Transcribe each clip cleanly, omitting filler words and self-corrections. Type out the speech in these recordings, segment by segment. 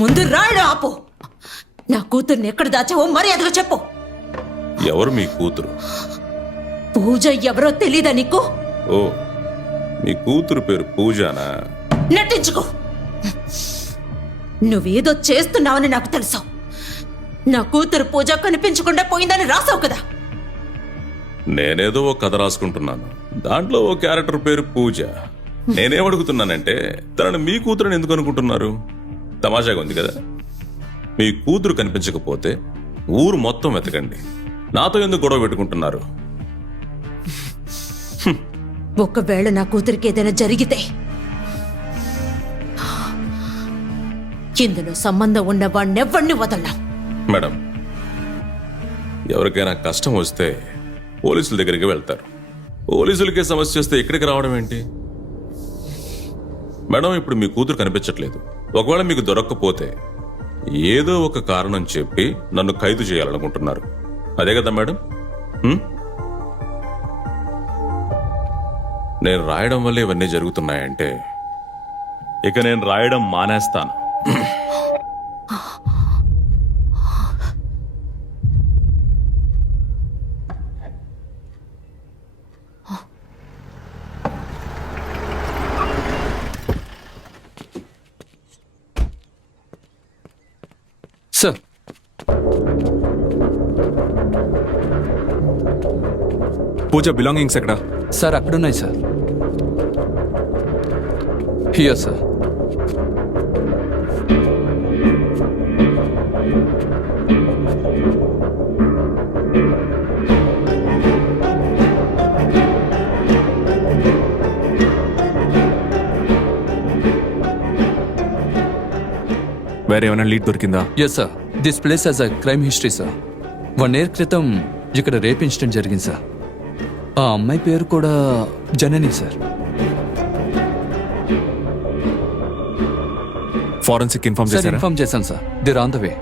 ముందు రాయడం ఆపు. నా కూతుర్ని ఎక్కడ దాచావో మర్యాదగా చెప్పు. ఎవరు మీ కూతురు? పూజ ఎవరో తెలీదా నీకు? ఓ, మీ కూతురు పేరు పూజానా? నటించుకో. నువ్వేదో చేస్తున్నావని నాకు తెలుసు. నా కూతురు పూజ కనిపించకుండా పోయిందని రాసావు కదా. నేనేదో ఓ కథ రాసుకుంటున్నాను, దాంట్లో ఓ క్యారెక్టర్ పేరు పూజ. నేనేమడుగుతున్నానంటే తనని మీ కూతురుని ఎందుకు అనుకుంటున్నారు? తమాషాగా ఉంది కదా. మీ కూతురు కనిపించకపోతే ఊరు మొత్తం వెతకండి, నాతో ఎందుకు గొడవ పెట్టుకుంటున్నారు? ఒకవేళ నా కూతురికి ఏదైనా జరిగితే ఇందులో సంబంధం ఉన్న వాడినెవ్వడిని వదలనా. మేడం, ఎవరికైనా కష్టం వస్తే పోలీసుల దగ్గరికి వెళ్తారు. పోలీసులకే సమస్య వస్తే ఇక్కడికి రావడం ఏంటి? మేడం, ఇప్పుడు మీ కూతురు కనిపించట్లేదు. ఒకవేళ మీకు దొరక్కపోతే ఏదో ఒక కారణం చెప్పి నన్ను ఖైదు చేయాలనుకుంటున్నారు, అదే కదా మేడం? నేను రాయడం వల్ల ఇవన్నీ జరుగుతున్నాయంటే ఇక నేను రాయడం మానేస్తాను. సార్, పూజ బిలాంగింగ్స్ ఎక్కడ? సార్ అక్కడున్నాయి సార్. Here sir. వేరే ఏమైనా లీడ్ దొరికిందా? Yes sir, this place as a crime history sir. 1 year క్రితం ఇక్కడ రేప్ ఇన్సిడెంట్ జరిగింది సార్. ఆ అమ్మాయి పేరు కూడా Janani sir. Forensic inform sir చేశారా? ఇన్ఫార్మ్ చేశాను sir. They're on the way.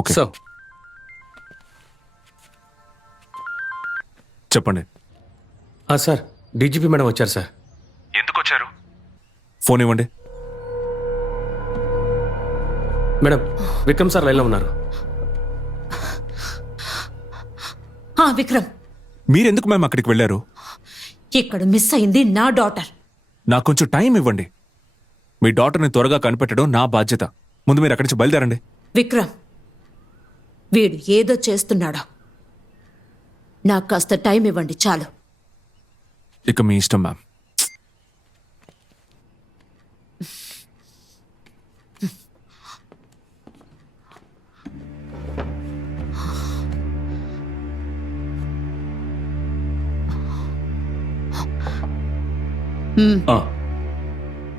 Okay sir చెప్పండి. సార్, డీజీపీ మేడం వచ్చారు సార్. ఎందుకు వచ్చారు? ఫోన్ ఇవ్వండి. మేడం, విక్రమ్ సార్ లైన్లో ఉన్నారు. విక్రమ్, మీరెందుకు మేము అక్కడికి వెళ్ళారు? ఇక్కడ మిస్ అయింది నా డాటర్. నాకు కొంచెం టైం ఇవ్వండి. మీ డాటర్ని త్వరగా కనిపెట్టడం నా బాధ్యత. ముందు మీరు అక్కడి నుంచి బయలుదేరండి. విక్రమ్, వీడు ఏదో చేస్తున్నాడా. నాకు కాస్త టైం ఇవ్వండి చాలు. ఇక మీ ఇష్టం మ్యామ్.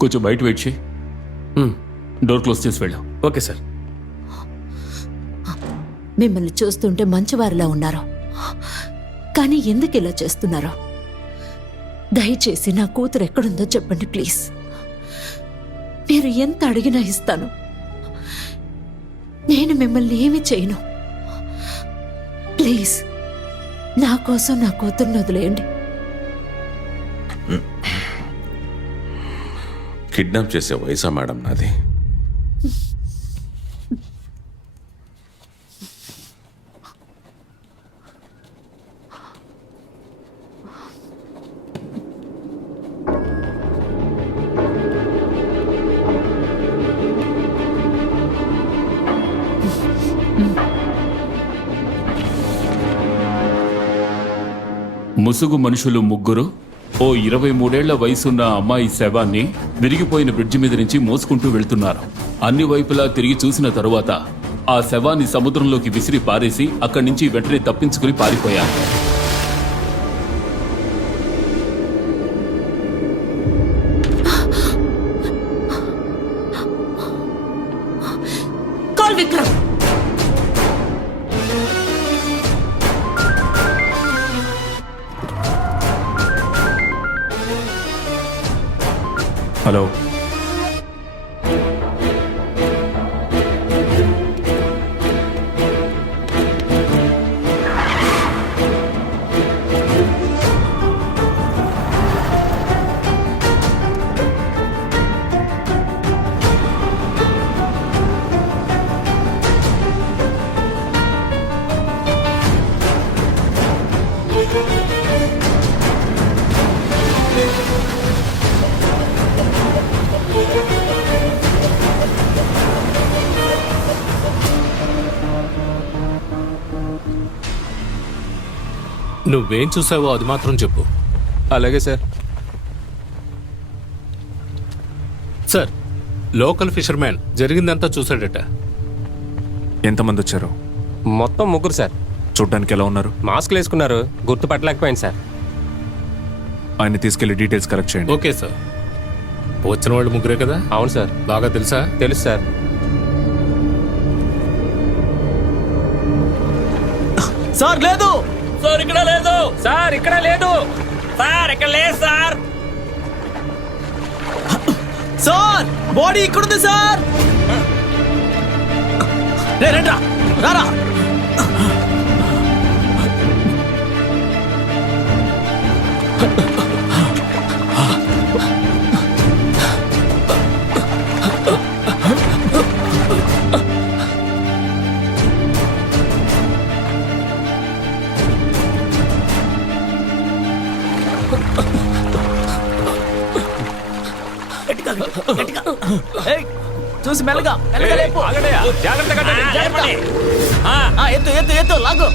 కొంచెం బయట వెయిట్ చేయి. డోర్ క్లోజ్ చేసి వెళ్ళు. Okay sir. మిమ్మల్ని చూస్తుంటే మంచివారిలా ఉన్నారు, కానీ ఎందుకు ఇలా చేస్తున్నారో దయచేసి నా కూతురు ఎక్కడుందో చెప్పండి ప్లీజ్. మీరు ఎంత అడిగినా ఇస్తాను. నేను మిమ్మల్ని ఏమీ చేయను. ప్లీజ్ నా కోసం నా కూతుర్ని వదిలేయండి. కిడ్నాప్ చేసే వయసా మేడం నాది? ముసుగు మనుషులు 3 ఓ 23 వయసున్న అమ్మాయి శవాన్ని విరిగిపోయిన బ్రిడ్జి మీద నుంచి మోసుకుంటూ వెళ్తున్నారు. అన్ని వైపులా తిరిగి చూసిన తరువాత ఆ శవాన్ని సముద్రంలోకి విసిరి పారేసి అక్కడి నుంచి వెంటనే తప్పించుకుని పారిపోయారు. కాల్ విక్రమ్. హలో, నువ్వేం చూసావో అది మాత్రం చెప్పు. అలాగే సార్. సార్, లోకల్ ఫిషర్మ్యాన్ జరిగిందంతా చూశాడట. ఎంతమంది వచ్చారు? మొత్తం 3 సార్. చూడ్డానికి ఎలా ఉన్నారు? మాస్క్లు వేసుకున్నారు, గుర్తుపట్టలేకపోయింది సార్. ఆయన తీసుకెళ్లి డీటెయిల్స్ కలెక్ట్ చేయండి. Okay sir. వచ్చిన వాళ్ళు 3 కదా? అవును సార్. బాగా తెలుసా? తెలుసు సార్. సార్ లేదు సార్ ఇక్కడ లేదు. సార్ ఇక్కడ లేదు. సార్ ఇక్కడ లేదు సార్. సార్ బాడీ ఇక్కడుంది సార్. రే రండ్రా, రారా. ఏయ్, చూసి మెల్లగా మెల్లగా లేపు. ఎత్తు ఎత్తు ఎత్తు లాగు.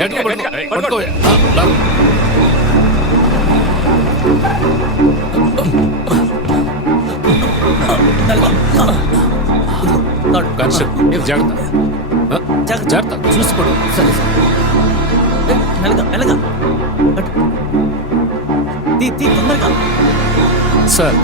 గట్టిగా పట్టుకో. లాగు. కానిస్టేబుల్, జాగ్రత్త. జాగ్రత్త, చూసుకోడు. సరే సార్. ఏయ్, మెల్లగా మెల్లగా పట్టు. తీ తొందరగా. సార్,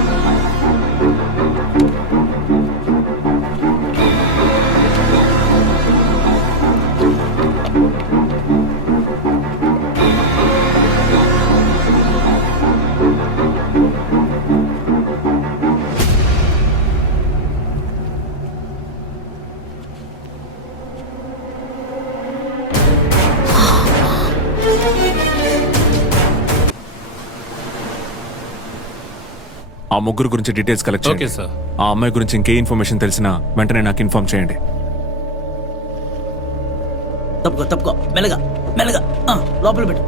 ఆ ముగ్గురు గురించి డీటెయిల్స్ కలెక్ట్ ఓకే చేయండి. సార్. ఆ అమ్మాయి గురించి ఇంకే ఇన్ఫర్మేషన్ తెలిసినా వెంటనే నాకు ఇన్ఫార్మ్ చేయండి. తప్పుకో తప్పుకో మెల్లగా మెల్లగా. లోపల పెట్టు.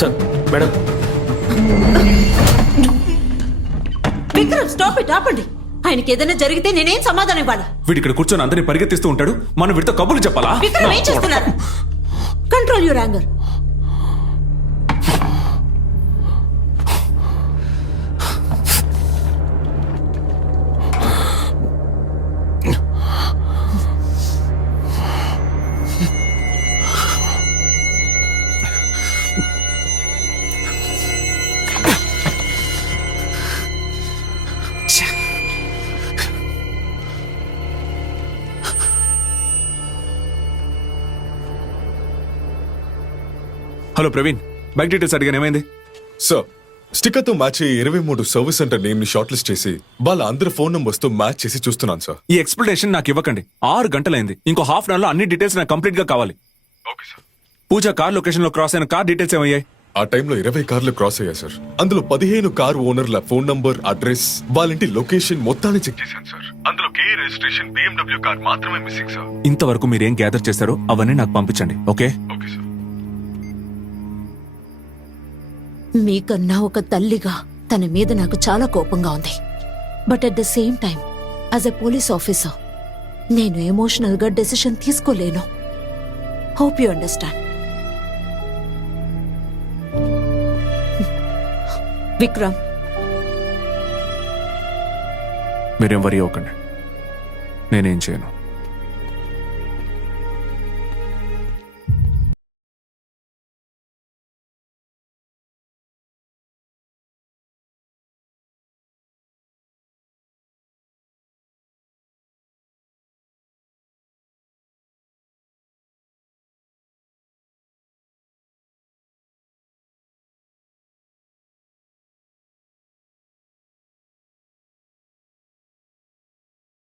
Sir, madam. Vikram stop it, ఆపండి. ఆయనకి ఏదైనా జరిగితే నేనేం సమాధానం ఇవ్వాలి? వీడు ఇక్కడ కూర్చొని అందరినీ పరిగెత్తిస్తూ ఉంటాడు, మనం వీడితో కబుర్లు చెప్పాలా? విక్రమ్ ఏం చేస్తున్నారు? Control your anger. Hello Praveen, back details అడిగాను, ఏమైంది? సార్, స్టిక్కర్తో మ్యాచ్ అయ్యే 23 సర్వీస్ సెంటర్ నేమ్ ని షార్ట్ లిస్ట్ చేసి వాళ్ళ అందరి ఫోన్ నంబర్స్ తో మ్యాచ్ చేసి చూస్తున్నాను సార్. ఈ ఎక్స్ప్లెనేషన్ నాకు ఇవ్వకండి. 6 గంటలైంది. ఇంకో హాఫ్ అన్ అవర్ లో అన్ని డీటెయిల్స్ నాకు కంప్లీట్ గా కావాలి. Okay sir. Pooja car location లో క్రాస్ అయిన కార్ డీటెయిల్స్ ఏమయ్యాయి? ఆ టైంలో 20 కార్లు క్రాస్ అయ్యాయి సార్. అందులో 15 కార్ ఓనర్ల ఫోన్ నంబర్, అడ్రస్, వాళ్ళ ఇంటి లొకేషన్ మొత్తాన్ని చెక్ చేశాను సార్. అందులో కే రిజిస్ట్రేషన్ BMW కార్ మాత్రమే మిస్సింగ్ సార్. ఇంతవరకు మీరేం గ్యాదర్ చేశారో అవన్నీ నాకు పంపించండి. ఓకే? Okay sir. మీకన్నా ఒక తల్లిగా తన మీద నాకు చాలా కోపంగా ఉంది. But at the same time as a police officer నేను ఎమోషనల్ గా డెసిషన్ తీసుకోలేను. Hope you understand. విక్రమ్, మీరేం వరీ అవ్వకండి, నేనేం చేయను.